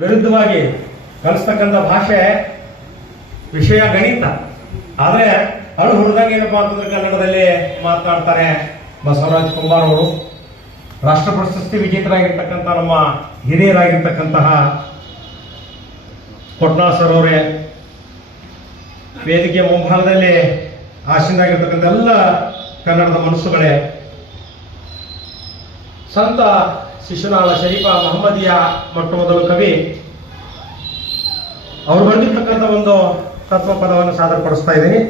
ವಿರುದ್ಧವಾಗಿ ಕಲಿಸ್ತಕ್ಕಂಥ ಭಾಷೆ ವಿಷಯ ಗಣಿತ. ಆದರೆ ಅಳು ಹುರಿದಾಗ ಏನಪ್ಪಾ ಅಂತಂದ್ರೆ ಕನ್ನಡದಲ್ಲಿ ಮಾತನಾಡ್ತಾರೆ. ಬಸವರಾಜ್ ಕುಂಬಾರ್ ಅವರು ರಾಷ್ಟ್ರ ಪ್ರಶಸ್ತಿ ವಿಜೇತರಾಗಿರ್ತಕ್ಕಂಥ ನಮ್ಮ ಹಿರಿಯರಾಗಿರ್ತಕ್ಕಂತಹ ಕೊಟ್ನಾಳ್ ಸರ್ ಅವರೇ, ವೇದಿಕೆಯ ಮುಂಭಾಗದಲ್ಲಿ ಆಸೀನರಾಗಿರ್ತಕ್ಕಂಥ ಎಲ್ಲ ಕನ್ನಡದ ಮನಸ್ಸುಗಳೇ, ಸಂತ ಶಿಶುನಾಳ ಶರೀಫ ಮಹಮ್ಮದಿಯ ಮೊಟ್ಟ ಮೊದಲು ಕವಿ ಅವರು ಬರೆದಿರ್ತಕ್ಕಂಥ ಒಂದು ತತ್ವ ಪದವನ್ನು ಸಾದರಪಡಿಸ್ತಾ ಇದ್ದೀನಿ.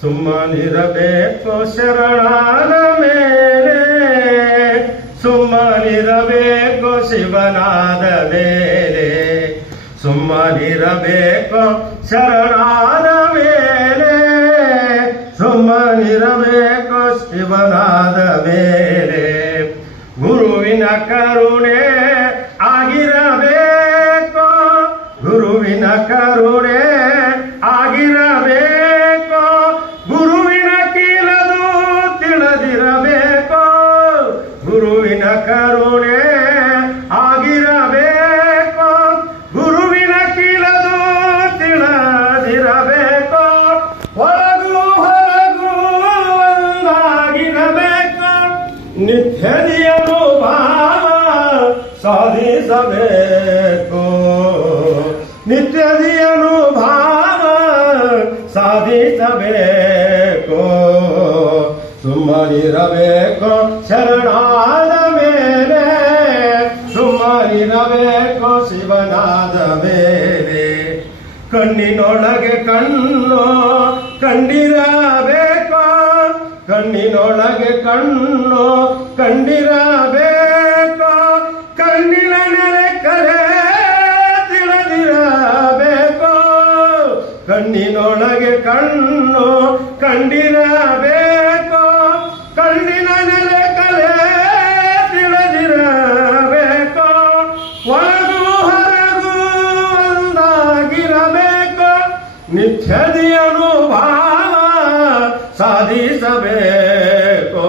ಸುಮ್ಮನಿರಬೇಕು ಶರಣಾದ ಮೇಲೆ, ಸುಮ್ಮನಿರಬೇಕು ಶಿವನಾದ ಮೇಲೆ, ಸುಮ್ಮನಿರಬೇಕು ಶರಣಾದ ಮೇಲೆ, ಸುಮ್ಮನಿರಬೇಕು ಶಿವನಾದ ಮೇಲೆ, ಗುರುವಿನ ಕರುಣೆ ಆಗಿರಬೇಕು, ಗುರುವಿನ ಕರುಣೆ ಆಗಿರಬೇಕು, ಗುರುವಿನ ಕೀಲದು ತಿಳಿದಿರಬೇಕು, ಗುರುವಿನ ಕರುಣೆ ಆಗಿರಬೇಕು, ಗುರುವಿನ ಕೀಲದು ತಿಳಿದಿರಬೇಕು, ಒಳಗೂ ಹೊರಗೂ ಒಂದಾಗಿರಬೇಕು, ನಿತ್ಯದಿಯ ಅನುಭವ ಸಾಧಿಸಬೇಕು, ನಿತ್ಯದಿ ಅನುಭವ ಸಾಧಿಸಬೇಕು, ಸುಮ್ಮನಿರಬೇಕು ಶರಣಾದ ಮೇಲೆ, ಸುಮ್ಮನಿರಬೇಕು ಶಿವನಾದ ಮೇಲೆ, ಕಣ್ಣಿನೊಳಗೆ ಕಣ್ಣು ಕಂಡಿರಬೇಕು, ಕಣ್ಣಿನೊಳಗೆ ಕಣ್ಣು ಕಂಡಿರಬೇಕು, ಕಣ್ಣಿನ ನೆಲೆ ಕರೆ ತಿಳಿದಿರಬೇಕು, ಕಣ್ಣಿನೊಳಗೆ ಕಣ್ಣು ಕಂಡಿರಬೇಕು, ಕಣ್ಣಿನ ನೆಲೆ ಕಲೆ ತಿಳಿದಿರಬೇಕು, ಒಳಗೂ ಹೊರಗೂ ಒಂದಾಗಿರಬೇಕು, ನಿತ್ಯದಿ ಅನುಭವ ಸಾಧಿಸಬೇಕು,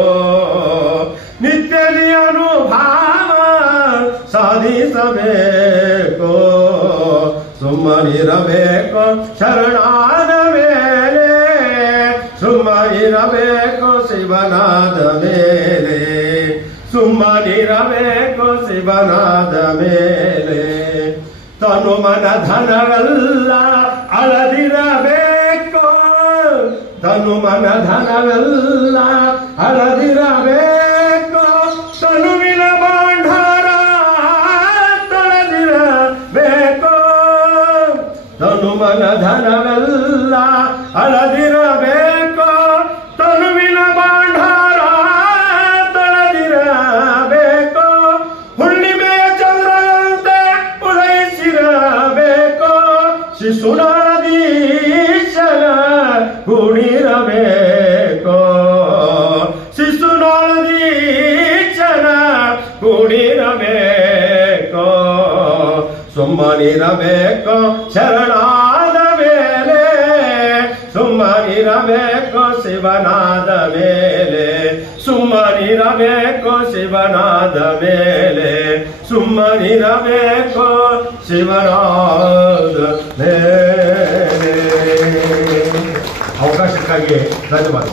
ನಿತ್ಯದಿ ಅನುಭವ ಸಾಧಿಸಬೇಕು, ಸುಮ್ಮನಿರಬೇಕು ಶರಣಾದ ಮೇಲೆ, ಸುಮ್ಮನಿರಬೇಕು ಶಿವನಾದ ಮೇಲೆ, ಸುಮ್ಮನಿರಬೇಕು ಶಿವನಾದ ಮೇಲೆ, ತನು ಮನ ಧನವೆಲ್ಲ ಅಳದಿರಬೇಕು, ತನು ಮನ ಧನವೆಲ್ಲ ಅಳದಿರಬೇಕು, ತನುವಿನ ಭಾಂಡಾರ ತೊಳೆದಿರಬೇಕು, ತನು ಮನ ಧನವೆಲ್ಲ ಅಳದಿರಬೇಕು, ತನುವಿನ ಭಾಂಡಾರ ತೊಳೆದಿರಬೇಕು, ಹುಣ್ಣಿಮೆಯ ಚಂದ್ರನಂತೆ ಉದಯಿಸಿರಬೇಕು, ಶಿಶುನಾಳದೀಶನ ಕೂಡಿರಬೇಕು, ಶಿಶುನಾಳದೀಶನ ಕೂಡಿರಬೇಕು, ಸುಮ್ಮನಿರಬೇಕು ಶರಣಾದ ಮೇಲೆ, ಸುಮ್ಮನಿರಬೇಕು ಶಿವನಾದ ಮೇಲೆ, ಸುಮ್ಮನಿರಬೇಕು ಶಿವನಾದ ಮೇಲೆ, ಸುಮ್ಮನಿರಬೇಕು ಶಿವನಾದ ಮೇಲೆ. ಅವಕಾಶಕ್ಕಾಗಿ ಧನ್ಯವಾದ.